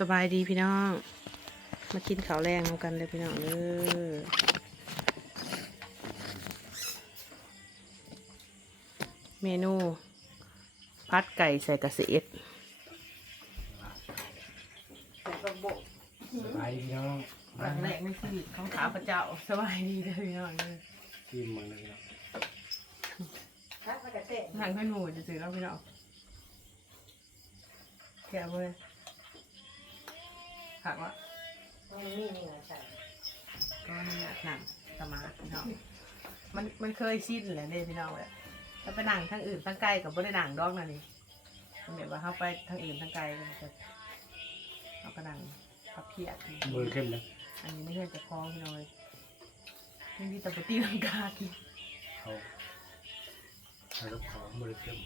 สบายดีพี่น้อง มากินข้าวแรงนำกันเลยพี่น้องเด้อเมนูพัดไก่ใส่กระเสียดใส่กระโบกสบายดีพี่น้องครั้งแรกในชีวิตของข้าพเจ้าสบายดีเลยพี่น้องเด้อทีมมึงนะพี่น้องทางขึ้นหมูจะซื้อแล้วพี่น้องแกะเลย ผักวะมันมีนี่นะใช่ก็นี่แหละหนังสมาร์ทพี่น้องมันมันเคยชินแหละเด้พี่น้องเลยถ้าไปหนังทางอื่นทางไกลกับบ่ได้หนังดอกนั่นนี่มันแบบว่าเขาไปทางอื่นทางไกลก็จะเอากระนังพับเพียดนี่มือเข้มนะอันนี้ไม่ใช่จะคล้องพี่น้องเลยนี่มีแต่ปตีลังกากินเขาเขารับของมือเข้ม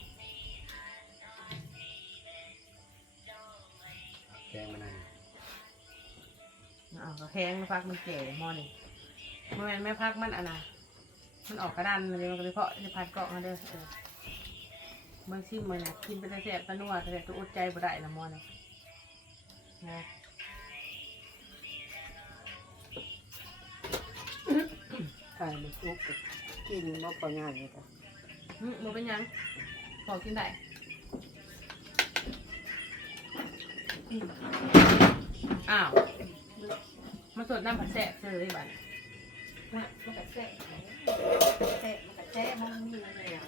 แกงมันนั่นเอาก็แข้งมาพักมันแก่มอนี่เมื่อแม่นแม่พักมันอันน่ะมันออกกระดานเลยมันก็เลยเพาะจะพันเกาะมาเด้อเออเมื่อชิมมันน่ะกินไปแต่แสบตะนัวแต่ตัวอดใจบ่ได้ละมอนี่นะไก่มันซุกกินบ่พอง่ายเลยจ้ะอืมบ่เป็นหยังพอกินได้อืมอ้าวมา สดน้ำผัดแสบเลยบ้านนะมันก็แซ่บแซ่บมันก็แซ่บมันมีอะไรอย่าง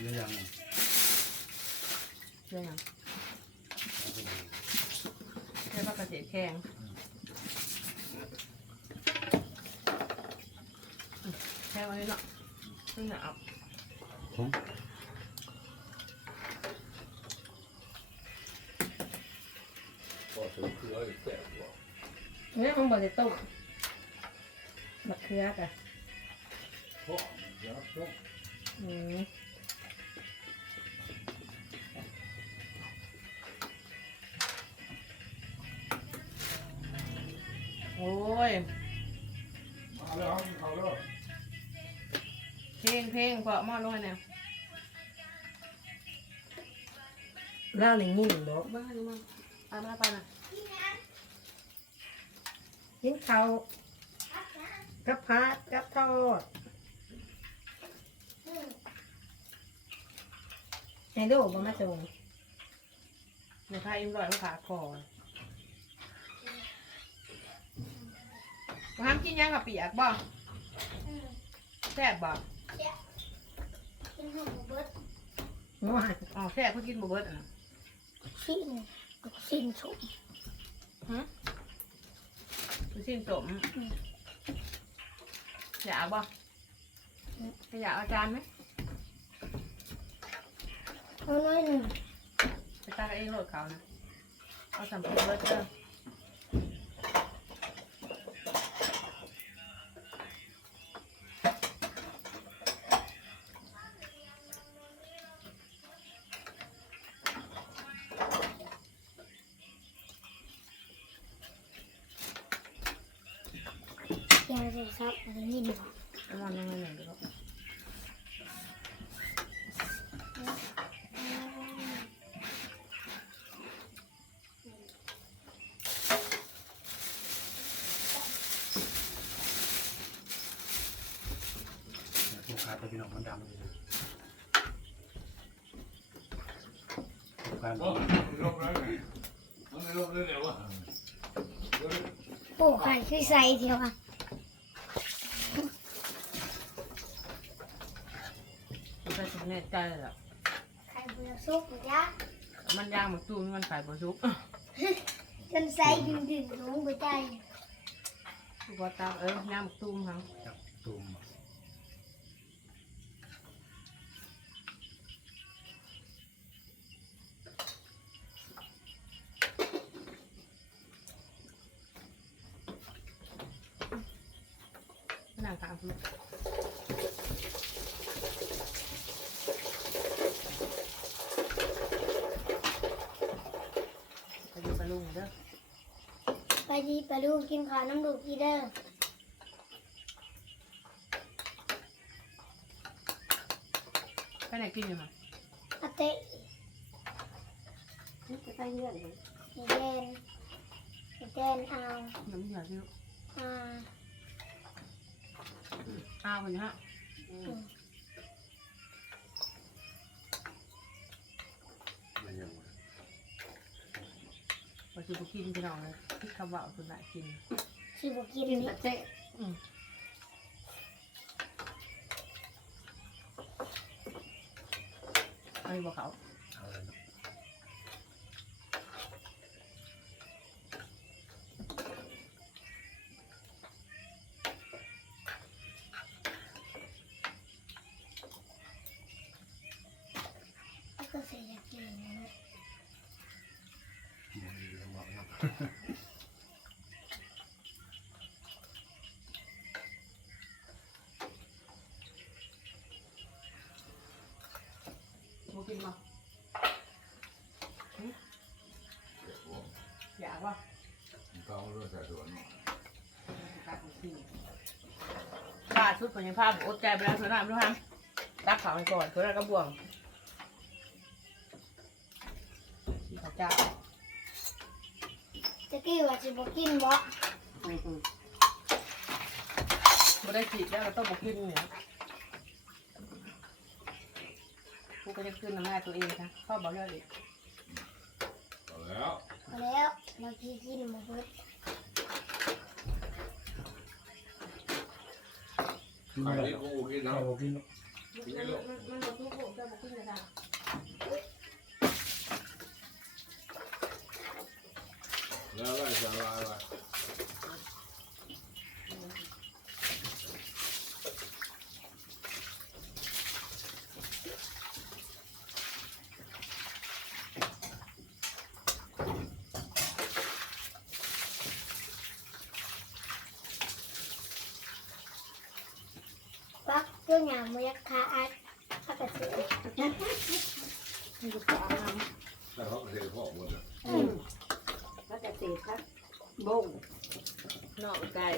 เรื่องยังไงเรื่องหยังเอาไปดูแค่ปลากระเจี๊ยบแข็งอืมแค่วันนี้เนาะซึ่งหนาว ผมเนี่ยมันบ่ได้ต้มมะเขือกะอืมโอ้ยเพลงเพลงเพราะมอดลงไปเนี่ยเล่าในยิ่งบ่เบิ้งให้ดูมั่ง ไปมาไปนะกินข้าวกับผัดกับทอดให้ลูกบ่มาส่งในพาอิมลอยมาขาคอมาห้ามกินยังกับเปียกบ่แซ่บบ่ว่าอ๋อแซ่บเพิ่งกินบ่เบิดอะ นะสิ้นสิ้นสุดคือสิ้นสมอยากบ่อยากเอาจานไหมเอาน้อยหนึ่งไปตักเองโหลดเขานะเอาสัมผัสเบิดเด้ออยาจะ ซับอะไรนี่บอกเอามันยังไงหนึ่งเดียวลูกค้าไปพี่น้องมันดำเลยลูกค้า Oh, look right there. I'm gonna look there. What? โอ้ไข่คือใส่เทียวอะ มันก็จะ แน่ใจเลยล่ะไข่เบื่อซุปหมดยะมันยางมันตู้มันขายบ่ซุกจนใส่ดึงดึงลงไปใจก็ตามเออยางมันตู้มันจับตุ่ม ดีไปดูกินข้าวน้ำดูกอีเด้อไปไหนกินอยู่ค่ะอาเตะไปเงื่อนเลยมีแดนมีแดนเอาน้ำเหลือที่อ่าอ้าวไปนะฮะ อืม เราจะไปกินพี่น้องเลยที่คำว่าเอาตัวไหนกินสิบกินกินนี่แต่แซ่บอันนี้บอกเขาเอาเลยเนาะแล้วก็ใส่ยากินนะ มันมี ระวังเนาะโมกินมาเดี๋ยวผมอยากว่าต้องรู้ใส่ส่วนหน่อยตักกินป้าชุดปัญญาภาพอดใจไปแล้วเถอะนะไม่รู้ทำตักเขาไปก่อนเพื่อนก็บ่วงที่ข้าเจ้า ตะกี้ว่าสิบกินบ่อืมอืมไม่ได้ฉีดแล้วเราต้องบอกกินเนี่ยกูก็จะขึ้นน้ำหน้าตัวเองค่ะพ่อบอกแล้วดิต่อแล้วพอแล้วเรากินกินหมดเบิดกินใครไม่ได้ที่หรอกกูกินเอาเนาะบ่กินเนาะมันมันบอกทุกคนจะบอกขึ้นเลยค่ะ แล้วก็สลายไป ปักเครื่องยางมายักคาอัดพักกระสือนี่ก็ปลาน้แต่เขาเทพ่อหมดเลยอืมแล้วแต่เศษครับบงำนอกไก่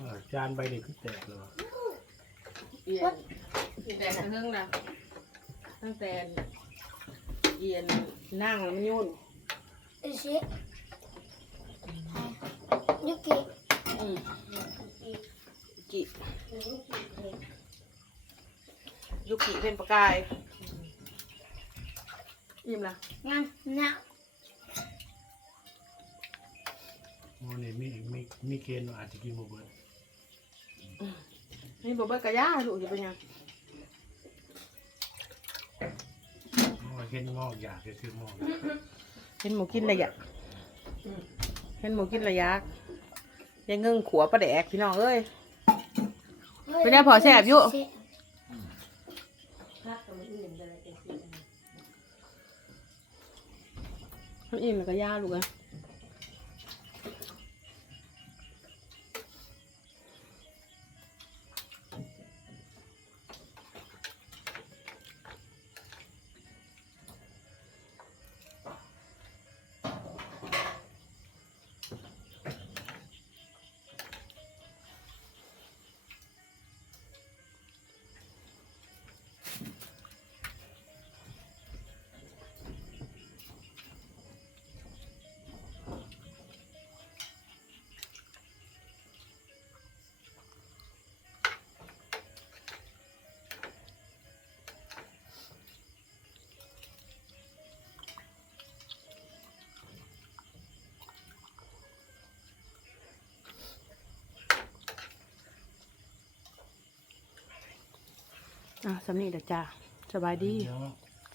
อ่าจานใบนี้คือแตกเลยวะเอียนแต่ทั้งเรื่องนะตั้งแต่เอียนนั่งแล้วมันยุ่นดูสิยุ กิอืมกิยุกิเป็นประกายอิ่มละยังนะโมนี่มีมีมีเกณฑ์ว่าอาจจะกินบ่เบิดนี่บอกเบิดกระยาลูกจะเป็นยังเพราะว่าเห็นงอกอยากจะซื้องอกเห็นหมูกินระยะเห็นหมูกินระยะ ยังเงิงขัวปลาแดกพี่น้องเอ้ย ไม่ได้พอแซ่บอยู่พักกับมันอื่นอะไรเป็นสิมันอิ่มแล้วกระยาลูกอะ อะสำนีเด็กจ้าสบายดีเนาะ